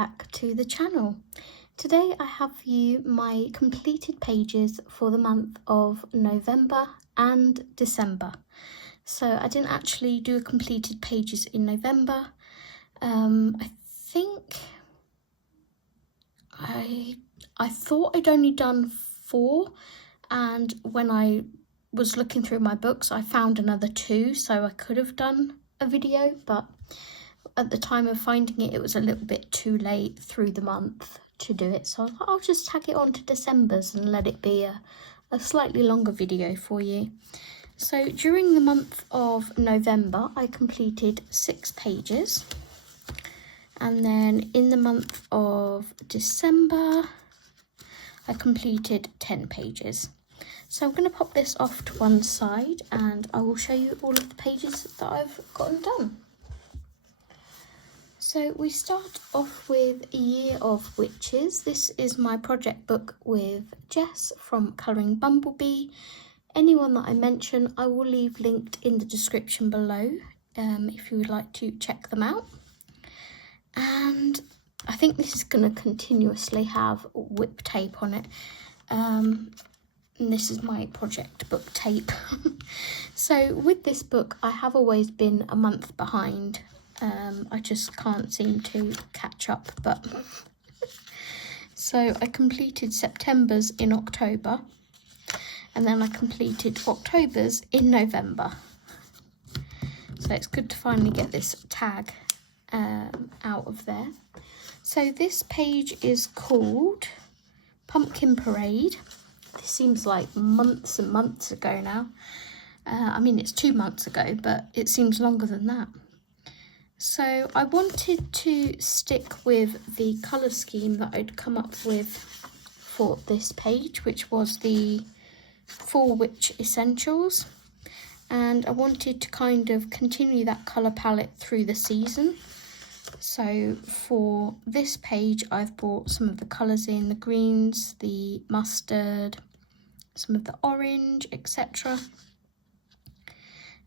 back to the channel. Today I have for you my completed pages for the month of November and December. So I didn't actually do completed pages in November. I think I thought I'd only done 4, and when I was looking through my books I found another 2, so I could have done a video, but at the time of finding it, it was a little bit too late through the month to do it, so I thought I'll just tag it on to December's and let it be a slightly longer video for you. So during the month of November I completed 6 pages, and then in the month of December I completed 10 pages. So I'm going to pop this off to one side and I will show you all of the pages that I've gotten done. So we start off with Year of Witches. This is my project book with Jess from Colouring Bumblebee. Anyone that I mention I will leave linked in the description below if you would like to check them out. And I think this is going to continuously have whip tape on it. And this is my project book tape. So with this book I have always been a month behind. I just can't seem to catch up, but so I completed September's in October, and then I completed October's in November. So it's good to finally get this tag out of there. So this page is called Pumpkin Parade. This seems like months and months ago now. I mean, it's 2 months ago, but it seems longer than that. So I wanted to stick with the colour scheme that I'd come up with for this page, which was the 4 Witch Essentials. And I wanted to kind of continue that colour palette through the season. So for this page I've brought some of the colours in, the greens, the mustard, some of the orange, etc.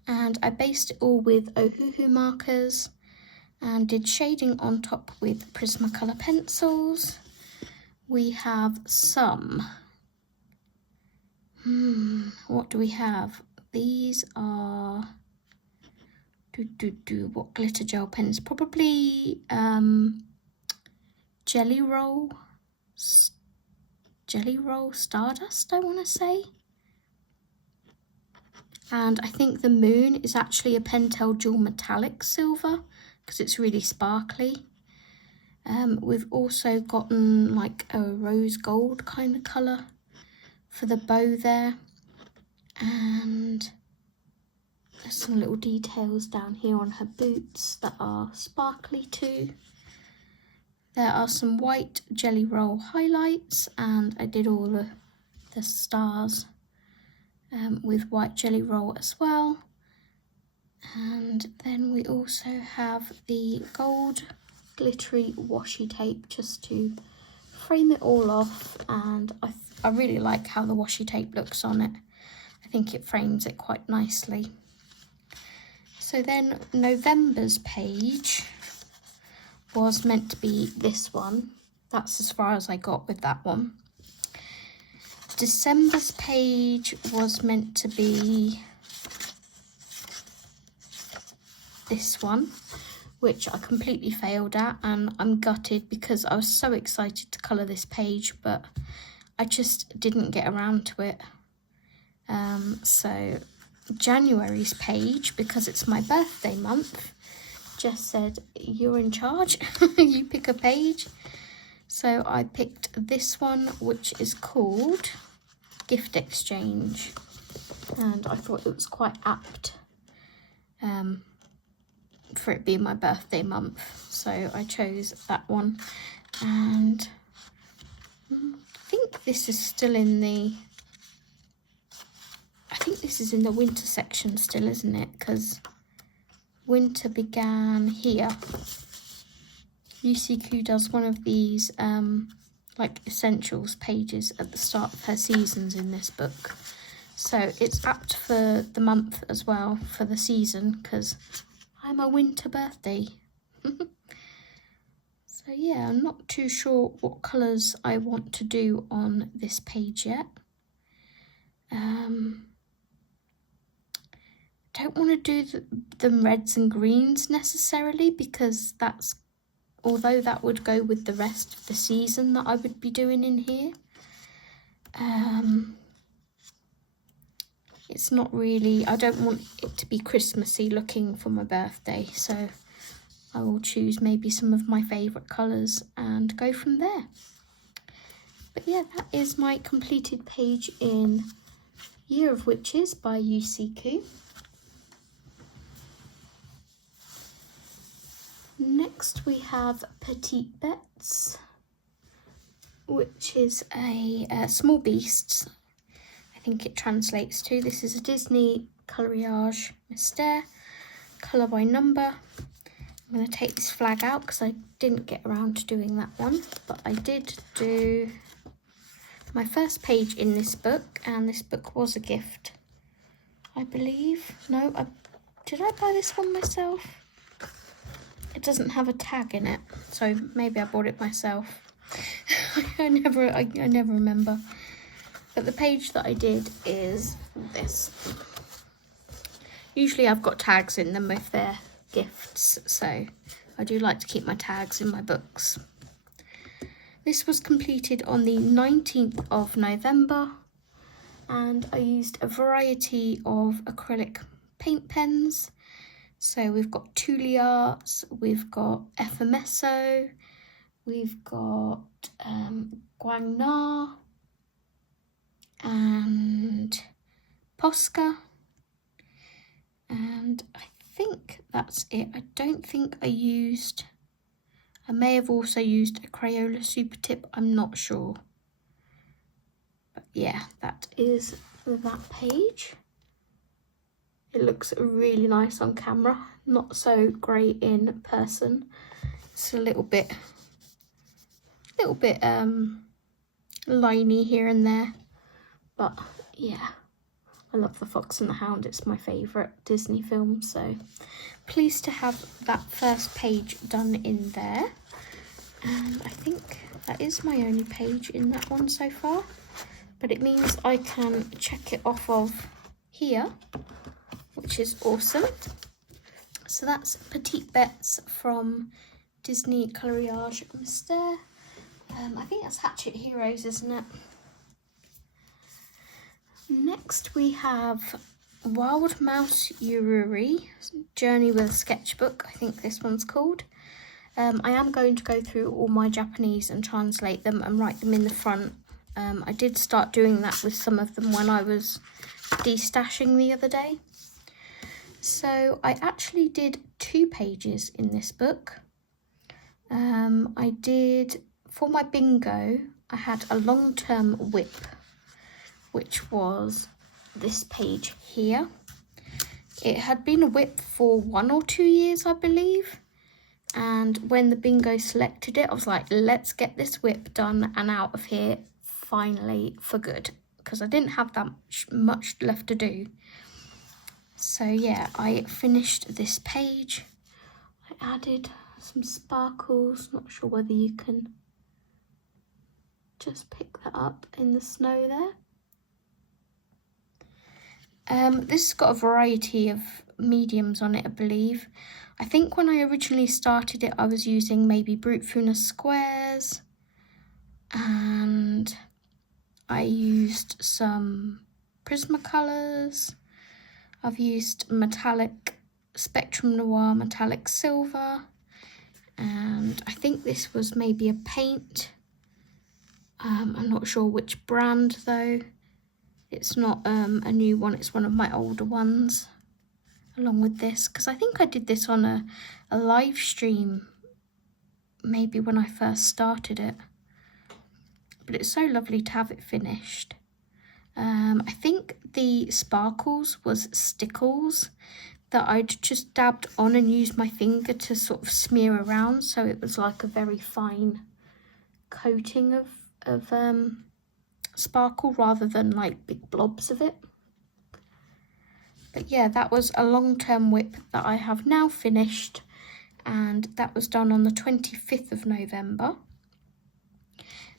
And I based it all with Ohuhu markers and did shading on top with Prismacolor pencils. We have some, what do we have? These are, what glitter gel pens? Probably Jelly Roll Stardust, I want to say. And I think the moon is actually a Pentel Dual Metallic Silver because it's really sparkly. We've also gotten like a rose gold kind of colour for the bow there. And there's some little details down here on her boots that are sparkly too. There are some white Jelly Roll highlights, and I did all the stars with white Jelly Roll as well. And then we also have the gold glittery washi tape just to frame it all off, and I really like how the washi tape looks on it. I think it frames it quite nicely. So then November's page was meant to be this one. That's as far as I got with that one. December's page was meant to be this one, which I completely failed at, and I'm gutted because I was so excited to colour this page, but I just didn't get around to it. So January's page, because it's my birthday month, Jess said, you're in charge, you pick a page. So I picked this one, which is called Gift Exchange, and I thought it was quite apt for it being my birthday month, so I chose that one. And I think this is still in the, I think this is in the winter section still, isn't it? Because winter began here. UCQ does one of these like essentials pages at the start of her seasons in this book, so it's apt for the month as well, for the season, because I'm a winter birthday. So So yeah, I'm not too sure what colours I want to do on this page yet. Don't want to do them reds and greens necessarily, because that's, although that would go with the rest of the season that I would be doing in here, it's not really, I don't want it to be Christmassy looking for my birthday, so I will choose maybe some of my favourite colours and go from there. But yeah, that is my completed page in Year of Witches by UCQ. Next we have Petite Belle, which is a Small Beasts, I think it translates to. This is a Disney Coloriage Mystère, colour by number. I'm going to take this flag out because I didn't get around to doing that one, but I did do my first page in this book, and this book was a gift, I believe. No, did I buy this one myself? It doesn't have a tag in it, so maybe I bought it myself. I never remember. But the page that I did is this. Usually I've got tags in them if they're gifts, so I do like to keep my tags in my books. This was completed on the 19th of November, and I used a variety of acrylic paint pens. So we've got Tuliarts, we've got Effermesso, we've got Guangna and Posca, and I think that's it. I don't think I may have also used a Crayola Super Tip, I'm not sure. But yeah, that is that page. It looks really nice on camera, not so great in person. It's a little bit liney here and there, but yeah, I love The Fox and the Hound. It's my favourite Disney film, so pleased to have that first page done in there. And I think that is my only page in that one so far, but it means I can check it off of here, which is awesome. So that's Petite Belle from Disney Coloriage Mystère. I think that's Hatchet Heroes, isn't it? Next we have Wild Mouse Ururi, Journey with a Sketchbook, I think this one's called. I am going to go through all my Japanese and translate them and write them in the front. I did start doing that with some of them when I was destashing the other day. So I actually did 2 pages in this book. I did, for my bingo, I had a long-term whip, which was this page here. It had been a whip for 1 or 2 years, I believe. And when the bingo selected it, I was like, let's get this whip done and out of here finally for good, because I didn't have that much left to do. So yeah, I finished this page. I added some sparkles, not sure whether you can just pick that up in the snow there. This has got a variety of mediums on it, I believe. I think when I originally started it, I was using maybe Brute Funa squares, and I used some Prismacolors. I've used metallic Spectrum Noir metallic silver, and I think this was maybe a paint. I'm not sure which brand though. It's not a new one, it's one of my older ones, along with this, because I think I did this on a live stream maybe when I first started it. But it's so lovely to have it finished. I think the sparkles was Stickles that I'd just dabbed on and used my finger to sort of smear around, so it was like a very fine coating of sparkle rather than like big blobs of it. But yeah, that was a long-term whip that I have now finished, and that was done on the 25th of November.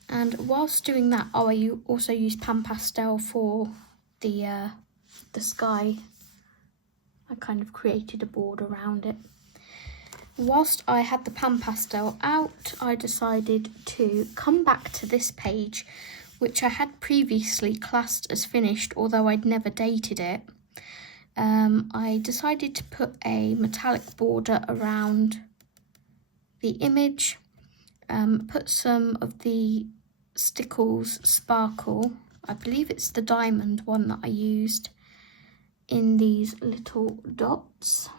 And whilst doing that, I also used pan pastel for the sky. I kind of created a board around it. Whilst I had the pan pastel out, I decided to come back to this page, which I had previously classed as finished, although I'd never dated it. I decided to put a metallic border around the image, put some of the Stickles Sparkle, I believe it's the diamond one that I used, in these little dots,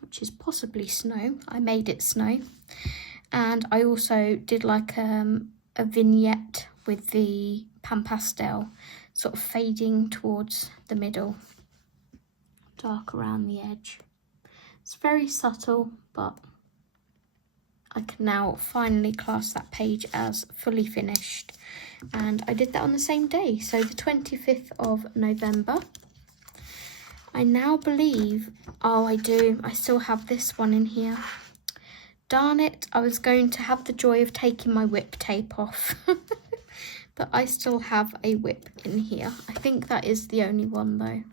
which is possibly snow. I made it snow. And I also did like a vignette with the pan pastel sort of fading towards the middle, dark around the edge. It's very subtle, but I can now finally class that page as fully finished. And I did that on the same day, so the 25th of November. I now believe, oh I do, I still have this one in here. Darn it, I was going to have the joy of taking my whip tape off. But I still have a whip in here. I think that is the only one though.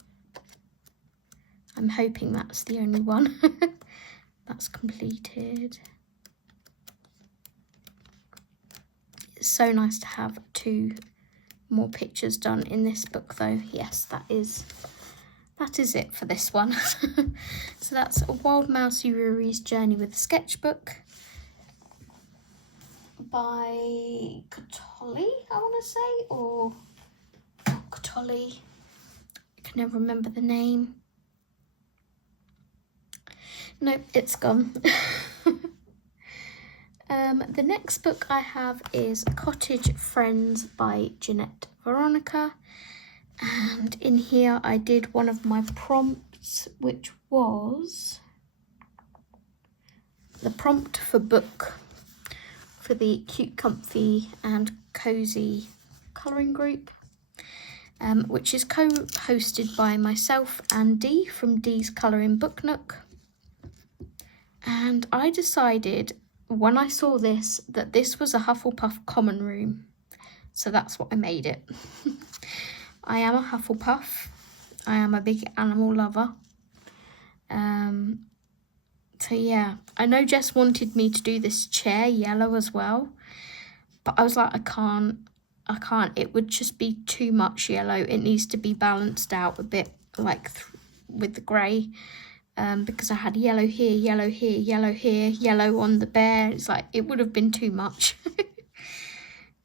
I'm hoping that's the only one. That's completed. It's so nice to have 2 more pictures done in this book though. Yes, that is it for this one. So that's a Wild Mouse Ururi's Journey with a Sketchbook by Cotolli, I want to say, or not Cotolli. I can never remember the name. Nope, it's gone. The next book I have is Cottage Friends by Jeanette Veronica. And in here I did one of my prompts, which was the prompt for book for the Cute, Comfy and Cozy colouring group, which is co-hosted by myself and Dee from Dee's Colouring Book Nook. And I decided when I saw this that this was a Hufflepuff common room, so that's what I made it. I am a Hufflepuff. I am a big animal lover. So yeah, I know Jess wanted me to do this chair yellow as well, but I was like, I can't. It would just be too much yellow. It needs to be balanced out a bit, like with the grey, because I had yellow here, yellow here, yellow here, yellow on the bear. It's like, it would have been too much.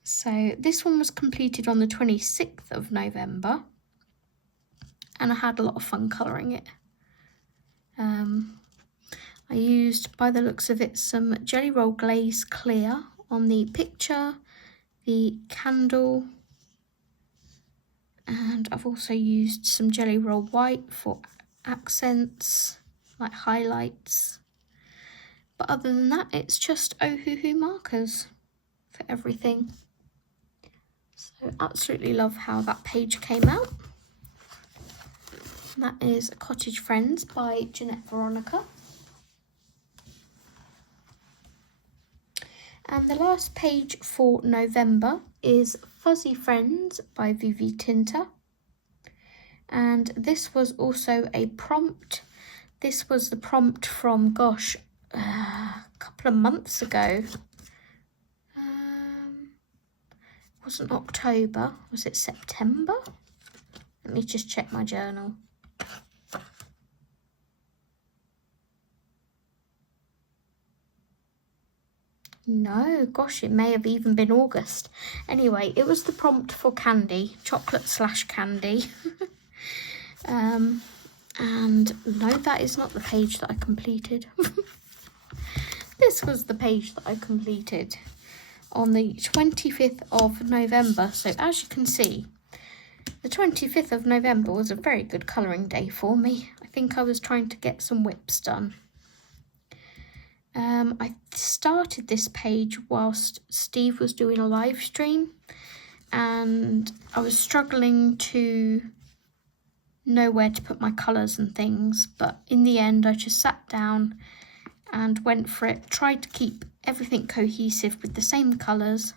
So this one was completed on the 26th of November, and I had a lot of fun colouring it. I used, by the looks of it, some Jelly Roll Glaze Clear on the picture, the candle, and I've also used some Jelly Roll White for accents, like highlights. But other than that, it's just Ohuhu markers for everything. So absolutely love how that page came out. That is Cottage Friends by Jeanette Veronica. And the last page for November is Fuzzy Friends by Vivi Tinta. And this was also a prompt. This was the prompt from, gosh, a couple of months ago. It wasn't October, was it September? Let me just check my journal. No, gosh, it may have even been August. Anyway, it was the prompt for candy, chocolate/candy. And no, that is not the page that I completed. This was the page that I completed on the 25th of November. So as you can see, the 25th of November was a very good colouring day for me. I think I was trying to get some whips done. I started this page whilst Steve was doing a live stream, and I was struggling to know where to put my colours and things, but in the end I just sat down and went for it, tried to keep everything cohesive with the same colours,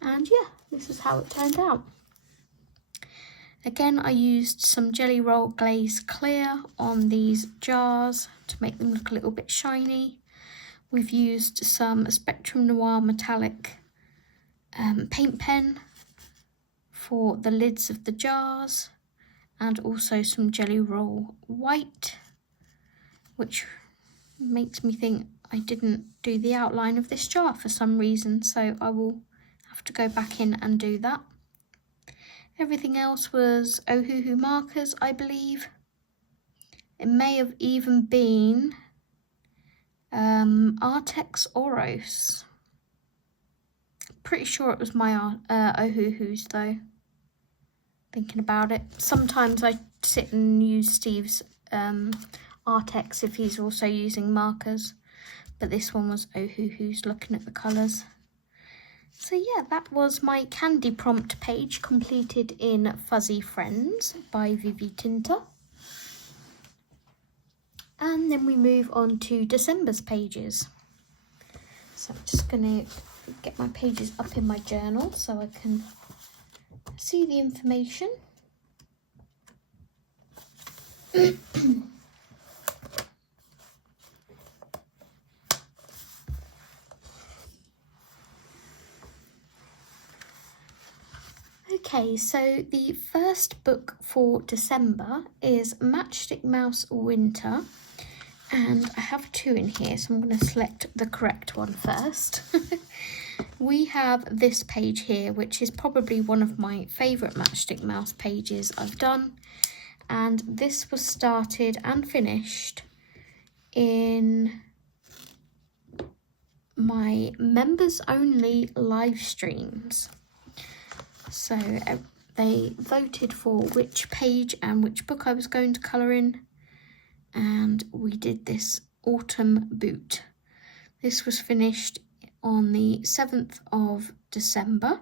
and yeah, this is how it turned out. Again, I used some Jelly Roll Glaze Clear on these jars to make them look a little bit shiny. We've used some Spectrum Noir Metallic paint pen for the lids of the jars, and also some Jelly Roll White, which makes me think I didn't do the outline of this jar for some reason, so I will have to go back in and do that. Everything else was Ohuhu markers, I believe. It may have even been Artex Oros. Pretty sure it was my Ohuhus though, thinking about it. Sometimes I sit and use Steve's Artex if he's also using markers, but this one was Ohuhus, looking at the colours. So yeah, that was my candy prompt page completed in Fuzzy Friends by Vivi Tinta. And then we move on to December's pages. So I'm just going to get my pages up in my journal so I can see the information. Okay, so the first book for December is Matchstick Mouse Winter, and I have two in here, so I'm going to select the correct one first. We have this page here, which is probably one of my favourite Matchstick Mouse pages I've done, and this was started and finished in my members only live streams. So they voted for which page and which book I was going to colour in, and we did this autumn boot. This was finished on the 7th of December.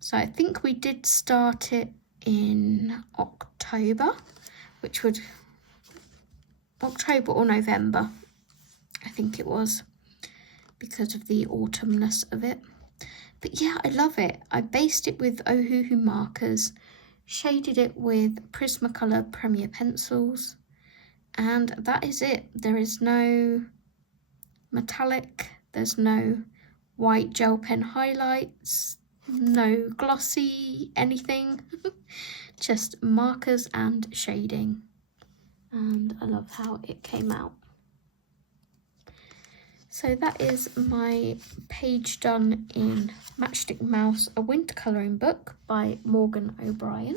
So I think we did start it in October, which would October or November, I think it was, because of the autumnness of it. But yeah, I love it. I based it with Ohuhu markers, shaded it with Prismacolor Premier pencils, and that is it. There is no metallic, there's no white gel pen highlights, no glossy anything, just markers and shading. And I love how it came out. So that is my page done in Matchstick Mouse, a winter colouring book by Morgan O'Brien.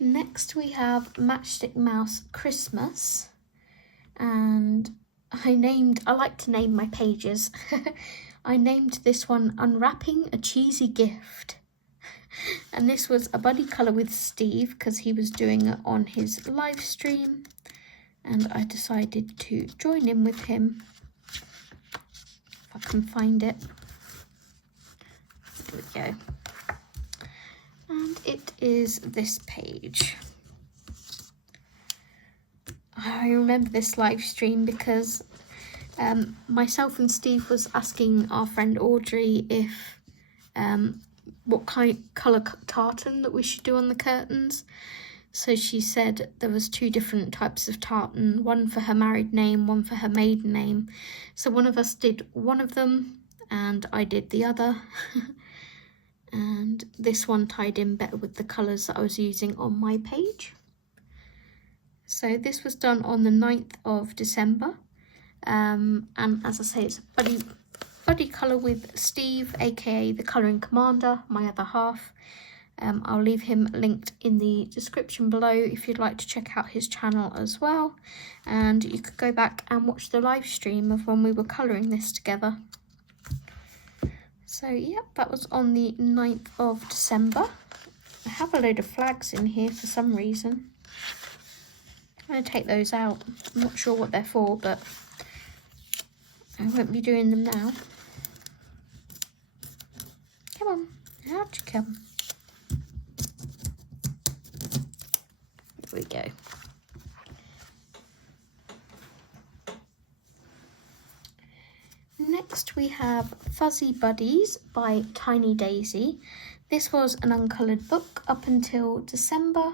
Next we have Matchstick Mouse Christmas, and I like to name my pages. I named this one Unwrapping a Cheesy Gift. And this was a buddy colour with Steve because he was doing it on his live stream, and I decided to join in with him. If I can find it. There we go. And it is this page. I remember this live stream because myself and Steve was asking our friend Audrey if what colour tartan that we should do on the curtains. So she said there was two different types of tartan, one for her married name, one for her maiden name. So one of us did one of them and I did the other. And this one tied in better with the colours that I was using on my page. So this was done on the 9th of December. And as I say, it's a buddy colour with Steve, aka the Colouring Commander, my other half. I'll leave him linked in the description below if you'd like to check out his channel as well. And you could go back and watch the live stream of when we were colouring this together. So yeah, that was on the 9th of December. I have a load of flags in here for some reason. I'm going to take those out. I'm not sure what they're for, but I won't be doing them now. Come on, out you come. we go. Next we have Fuzzy Buddies by Tiny Daisy. This was an uncolored book up until December,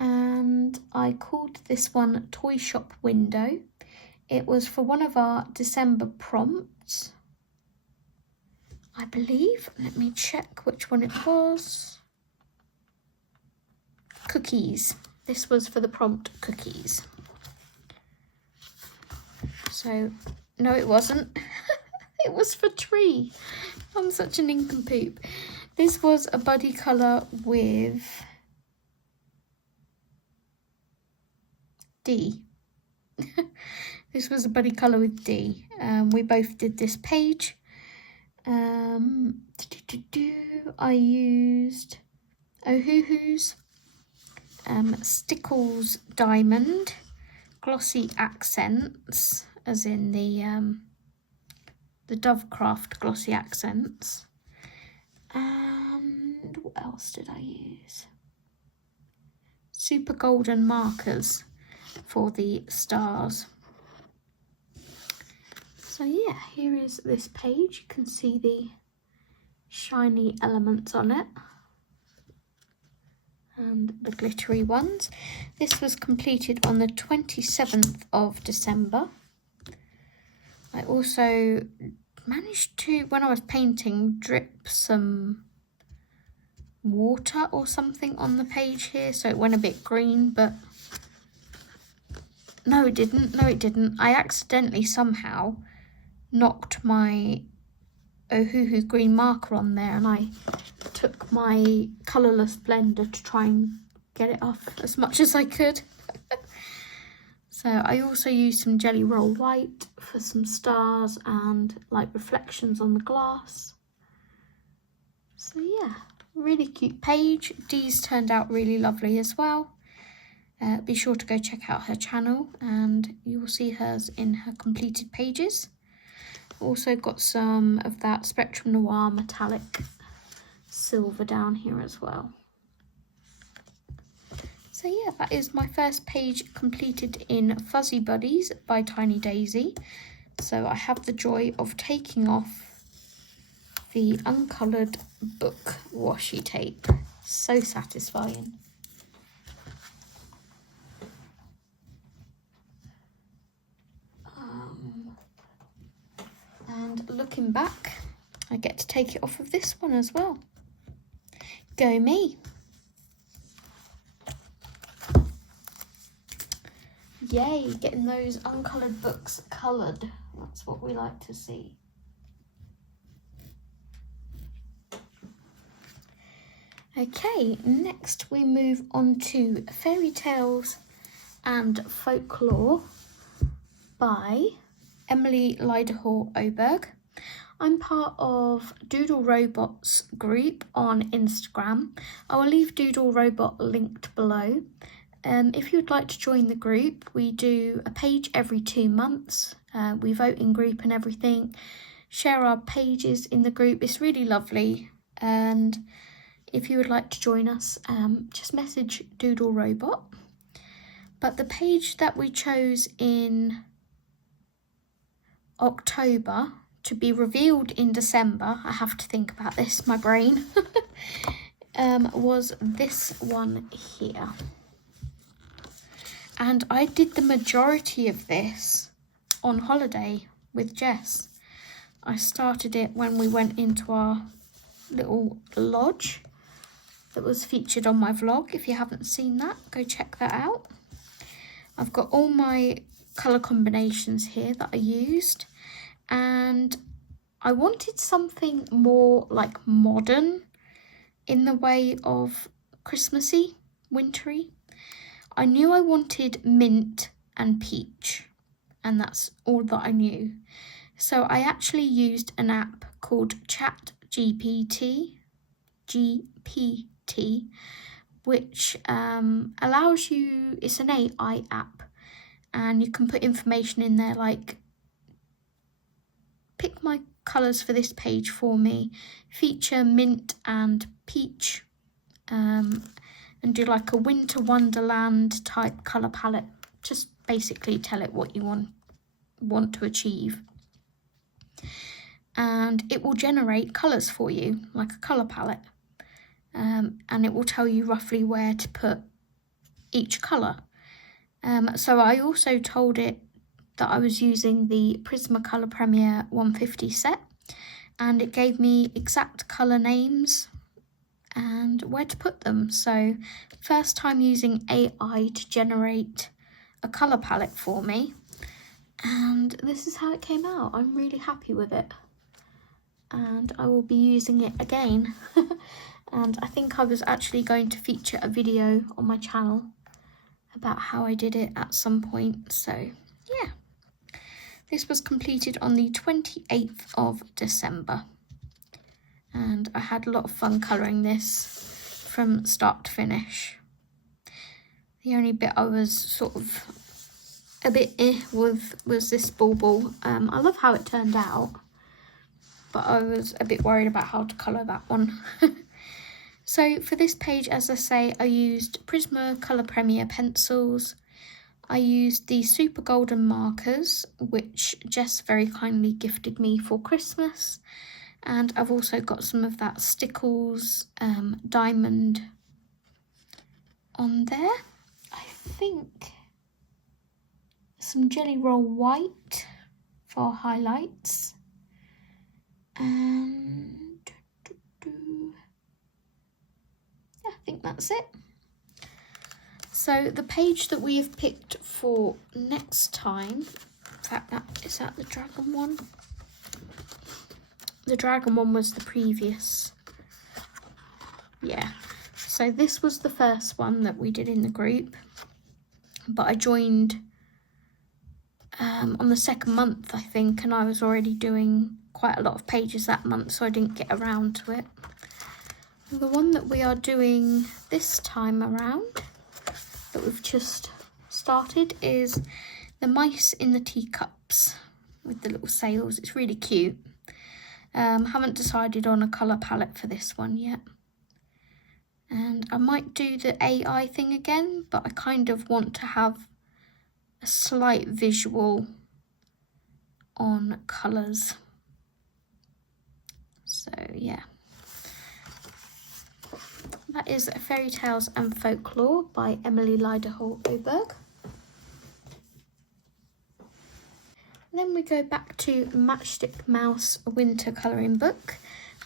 and I called this one Toy Shop Window. It was for one of our December prompts, I believe. Let me check which one it was. Cookies. This was for the prompt cookies. So, no it wasn't. It was for tree. I'm such an nincompoop. This was a buddy colour with D. This was a buddy colour with D. We both did this page. I used Ohuhu's Stickles Diamond glossy accents, as in the Dovecraft glossy accents. And what else did I use? Super golden markers for the stars. So yeah, here is this page. You can see the shiny elements on it and the glittery ones. This was completed on the 27th of December. I also managed to, when I was painting, drip some water or something on the page here, so it went a bit green, but no it didn't. I accidentally somehow knocked my Ohuhu green marker on there, and I took my colourless blender to try and get it off as much as I could. So I also used some Jelly Roll White for some stars and like reflections on the glass. So yeah, really cute page. Dee's turned out really lovely as well. Be sure to go check out her channel and you will see hers in her completed pages. Also got some of that Spectrum Noir metallic silver down here as well. So yeah, that is my first page completed in Fuzzy Buddies by Tiny Daisy. So I have the joy of taking off the Uncolored Book washi tape. So satisfying. And looking back, I get to take it off of this one as well. Go me. Yay, getting those uncolored books coloured. That's what we like to see. Okay, next we move on to Fairy Tales and Folklore by Emily Lyderhall Oberg. I'm part of Doodle Robot's group on Instagram. I will leave Doodle Robot linked below. If you'd like to join the group, we do a page every 2 months. We vote in group and everything, share our pages in the group. It's really lovely. And if you would like to join us, just message Doodle Robot. But the page that we chose in October to be revealed in December, I have to think about this, my brain, was this one here. And I did the majority of this on holiday with Jess. I started it when we went into our little lodge that was featured on my vlog. If you haven't seen that, go check that out. I've got all my colour combinations here that I used, and I wanted something more like modern in the way of Christmassy, wintry. I knew I wanted mint and peach, and that's all that I knew. So I actually used an app called ChatGPT, which allows you, it's an AI app, and you can put information in there like, pick my colours for this page for me, feature mint and peach, and and do like a winter wonderland type colour palette. Just basically tell it what you want to achieve. And it will generate colours for you, like a colour palette. And it will tell you roughly where to put each colour. So I also told it that I was using the Prismacolor Premier 150 set, and it gave me exact colour names and where to put them. So first time using AI to generate a colour palette for me, and this is how it came out. I'm really happy with it, and I will be using it again. And I think I was actually going to feature a video on my channel about how I did it at some point. So yeah, this was completed on the 28th of December, and I had a lot of fun colouring this from start to finish. The only bit I was sort of a bit with was this bauble. I love how it turned out, but I was a bit worried about how to colour that one. So for this page, as I say, I used Prismacolor Premier pencils. I used the Super Golden markers, which Jess very kindly gifted me for Christmas. And I've also got some of that Stickles diamond on there. I think some Jelly Roll White for highlights. And I think that's it. So the page that we have picked for next time, in fact, is that the dragon one? The dragon one was the previous. Yeah, so this was the first one that we did in the group, but I joined on the second month, I think, and I was already doing quite a lot of pages that month, so I didn't get around to it. The one that we are doing this time around, that we've just started, is the mice in the teacups with the little sails. It's really cute. Haven't decided on a colour palette for this one yet. And I might do the AI thing again, but I kind of want to have a slight visual on colours. So yeah. That is Fairy Tales and Folklore by Emily Lyderholt-Oberg. Then we go back to Matchstick Mouse Winter Colouring Book,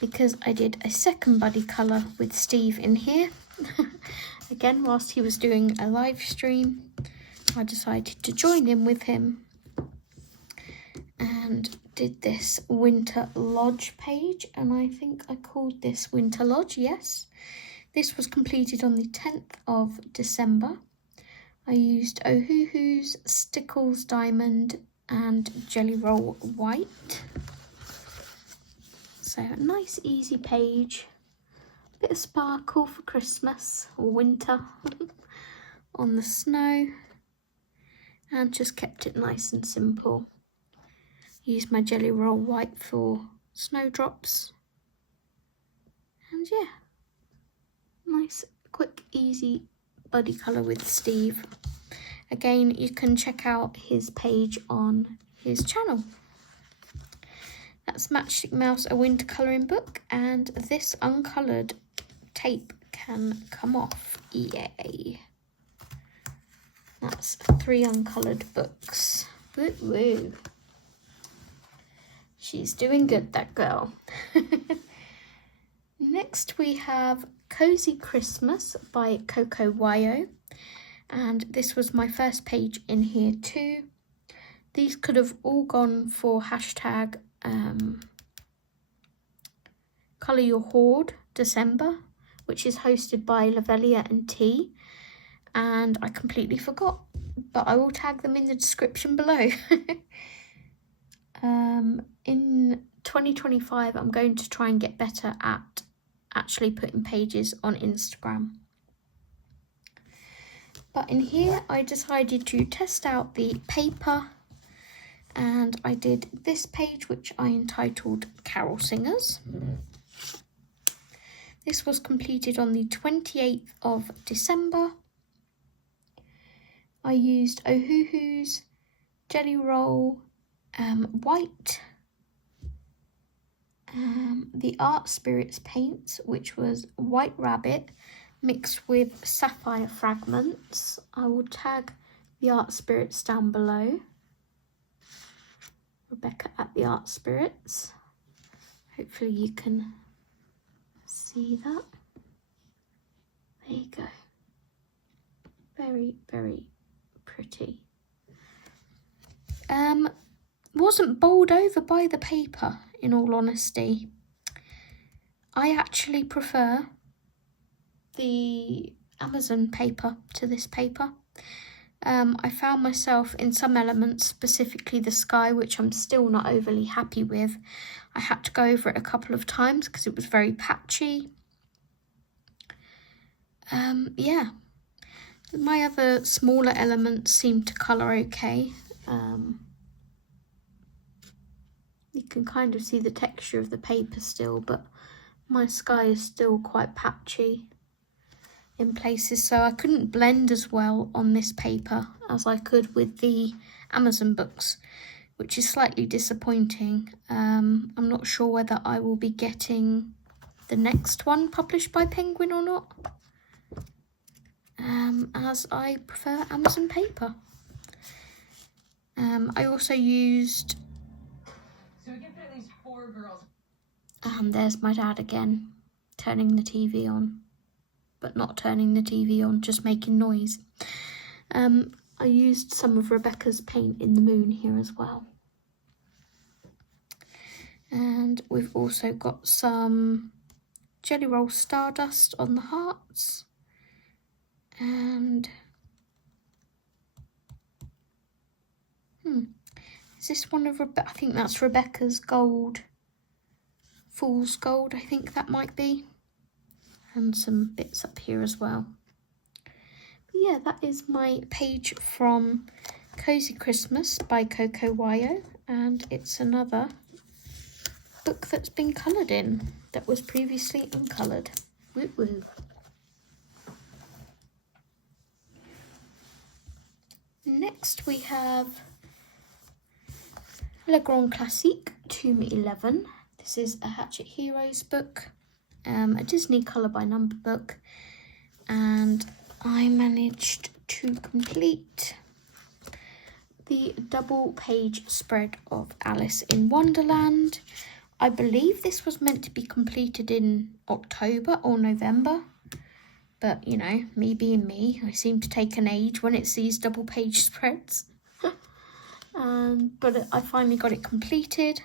because I did a second buddy colour with Steve in here. Again, whilst he was doing a live stream, I decided to join in with him and did this Winter Lodge page, and I think I called this Winter Lodge, yes. This was completed on the 10th of December. I used Ohuhu's, Stickles Diamond and Jelly Roll White. So a nice easy page. Bit of sparkle for Christmas or winter on the snow. And just kept it nice and simple. Used my Jelly Roll White for snowdrops. And yeah. Nice, quick, easy buddy colour with Steve. Again, you can check out his page on his channel. That's Matchstick Mouse, a winter colouring book, and this uncoloured tape can come off. Yay. That's 3 uncoloured books. Woo woo. She's doing good, that girl. Next we have Cozy Christmas by Coco Wayo, and this was my first page in here too. These could have all gone for hashtag Colour Your Hoard December, which is hosted by Lavelia and T, and I completely forgot, but I will tag them in the description below. In 2025, I'm going to try and get better at actually putting pages on Instagram. But in here, I decided to test out the paper, and I did this page, which I entitled Carol Singers. This was completed on the 28th of December. I used Ohuhu's Jelly Roll White, the Art Spirits paints, which was White Rabbit mixed with Sapphire Fragments. I will tag the Art Spirits down below. Rebecca at the Art Spirits. Hopefully you can see that. There you go. Very, very pretty. Wasn't bowled over by the paper, in all honesty. I actually prefer the Amazon paper to this paper. I found myself in some elements, specifically the sky, which I'm still not overly happy with. I had to go over it a couple of times because it was very patchy. Yeah, my other smaller elements seem to colour okay. You can kind of see the texture of the paper still, but my sky is still quite patchy in places, so I couldn't blend as well on this paper as I could with the Amazon books, which is slightly disappointing. I'm not sure whether I will be getting the next one published by Penguin or not, as I prefer Amazon paper. I also used... So we can fit at least 4 girls. There's my dad again, turning the TV on. But not turning the TV on, just making noise. I used some of Rebecca's paint in the moon here as well. And we've also got some Jelly Roll Stardust on the hearts. And is this one of Rebecca? I think that's Rebecca's gold. Fool's Gold, I think that might be. And some bits up here as well. But yeah, that is my page from Cozy Christmas by Coco Wyo, and it's another book that's been coloured in that was previously uncoloured. Woo woo. Next we have Le Grand Classique Tome 11. This is a Hatchet Heroes book. A Disney colour by number book, and I managed to complete the double page spread of Alice in Wonderland. I believe this was meant to be completed in October or November, but you know, me being me, I seem to take an age when it's these double page spreads. But I finally got it completed.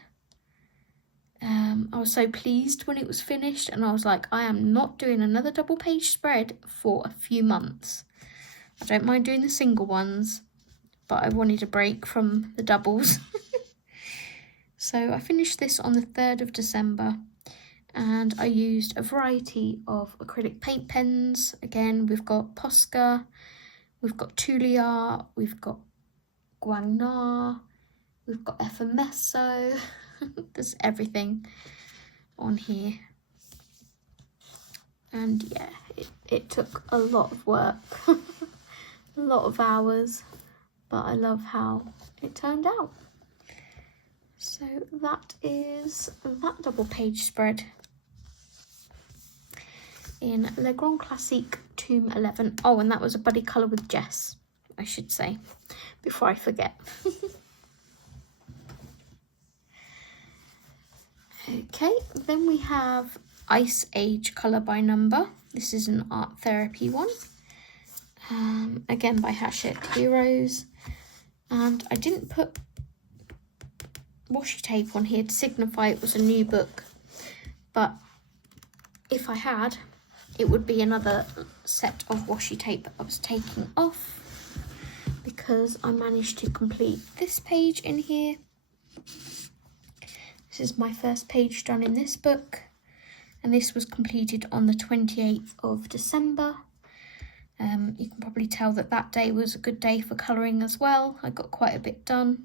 I was so pleased when it was finished, and I was like, I am not doing another double page spread for a few months. I don't mind doing the single ones, but I wanted a break from the doubles. So I finished this on the 3rd of December, and I used a variety of acrylic paint pens. Again, we've got Posca, we've got Tuliar, we've got Guangna, we've got Effermesso. There's everything on here, and yeah, it took a lot of work, a lot of hours, but I love how it turned out. So that is that double page spread in Le Grand Classique Tome 11. Oh, and that was a buddy colour with Jess, I should say, before I forget. Okay, then we have Ice Age Colour by Number. This is an art therapy one. Again by Hatchet Heroes. And I didn't put washi tape on here to signify it was a new book. But if I had, it would be another set of washi tape that I was taking off, because I managed to complete this page in here. This is my first page done in this book, and this was completed on the 28th of December. You can probably tell that that day was a good day for colouring as well. I got quite a bit done.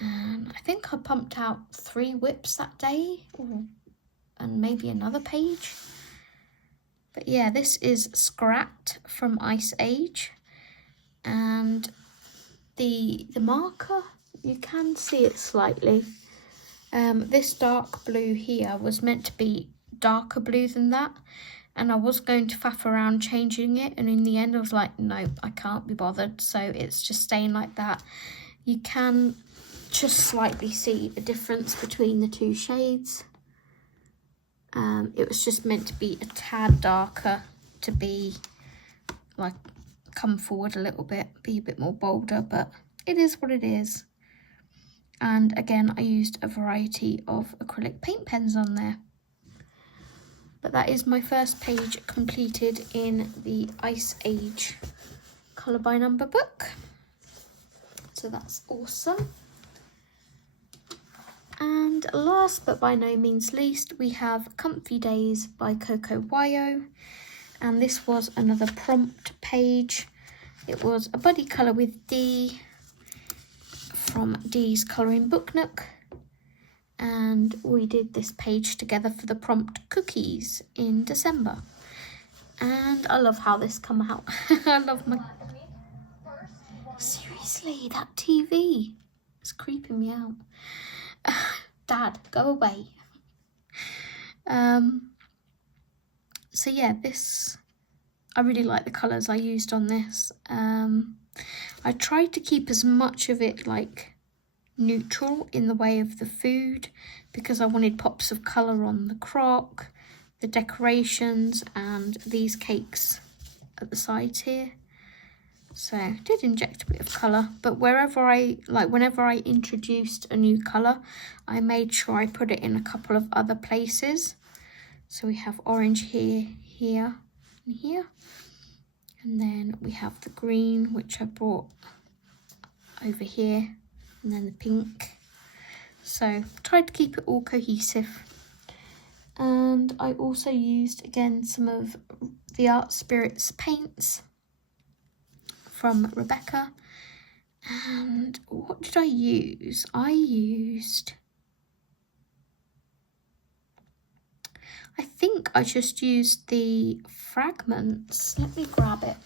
And I think I pumped out 3 whips that day, or and maybe another page. But yeah, this is Scrapped from Ice Age, and the marker, you can see it slightly. This dark blue here was meant to be darker blue than that, and I was going to faff around changing it, and in the end I was like, no, I can't be bothered, so it's just staying like that. You can just slightly see a difference between the two shades. It was just meant to be a tad darker, to be like come forward a little bit, be a bit more bolder, but it is what it is. And again, I used a variety of acrylic paint pens on there. But that is my first page completed in the Ice Age colour by number book. So that's awesome. And last but by no means least, we have Comfy Days by Coco Wyo. And this was another prompt page. It was a buddy colour with Dee from Dee's Colouring Book Nook. And we did this page together for the prompt Cookies in December. And I love how this come out. I love my... Seriously, that TV is creeping me out. Dad, go away. So yeah, this, I really like the colours I used on this. I tried to keep as much of it like neutral in the way of the food, because I wanted pops of colour on the crock, the decorations, and these cakes at the sides here. So I did inject a bit of colour, but whenever I introduced a new colour, I made sure I put it in a couple of other places. So we have orange here, here, and here. And then we have the green, which I brought over here, and then the pink. So tried to keep it all cohesive. And I also used, again, some of the Art Spirits paints from Rebecca. And what did I use? I think I just used the fragments. Let me grab it.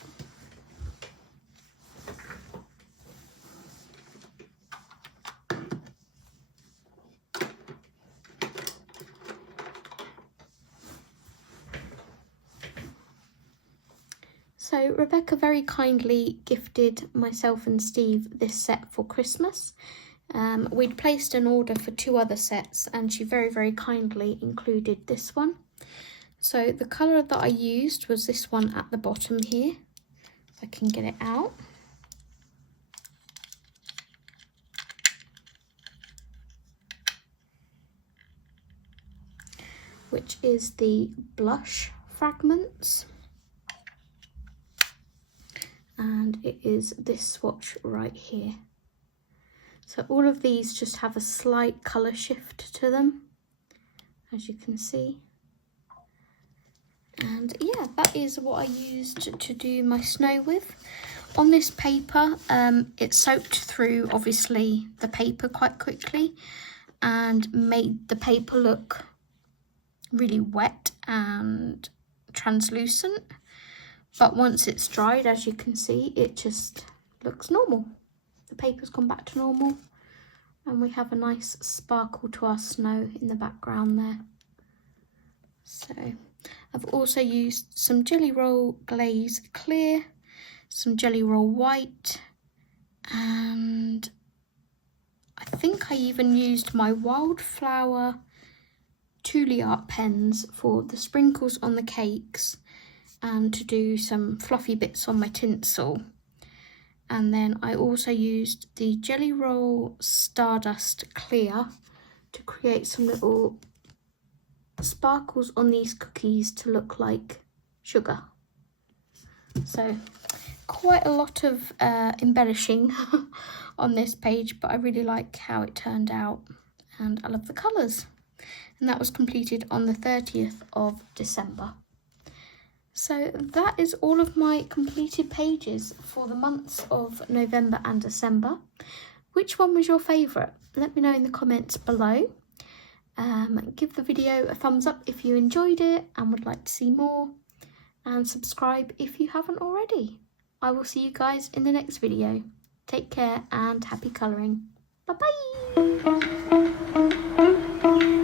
So Rebecca very kindly gifted myself and Steve this set for Christmas. We'd placed an order for 2 other sets, and she very, very kindly included this one. So the colour that I used was this one at the bottom here, if I can get it out. Which is the blush fragments. And it is this swatch right here. So all of these just have a slight colour shift to them, as you can see. And yeah, that is what I used to do my snow with. On this paper, it soaked through, obviously, the paper quite quickly and made the paper look really wet and translucent. But once it's dried, as you can see, it just looks normal. The paper's gone back to normal, and we have a nice sparkle to our snow in the background there. So I've also used some Jelly Roll Glaze Clear, some Jelly Roll White, and I think I even used my Wildflower Tule Art pens for the sprinkles on the cakes and to do some fluffy bits on my tinsel. And then I also used the Jelly Roll Stardust Clear to create some little sparkles on these cookies to look like sugar. So quite a lot of embellishing on this page, but I really like how it turned out, and I love the colours. And that was completed on the 30th of December. So that is all of my completed pages for the months of November and December. Which one was your favourite? Let me know in the comments below. Give the video a thumbs up if you enjoyed it and would like to see more, and subscribe if you haven't already. I will see you guys in the next video. Take care and happy colouring. Bye bye!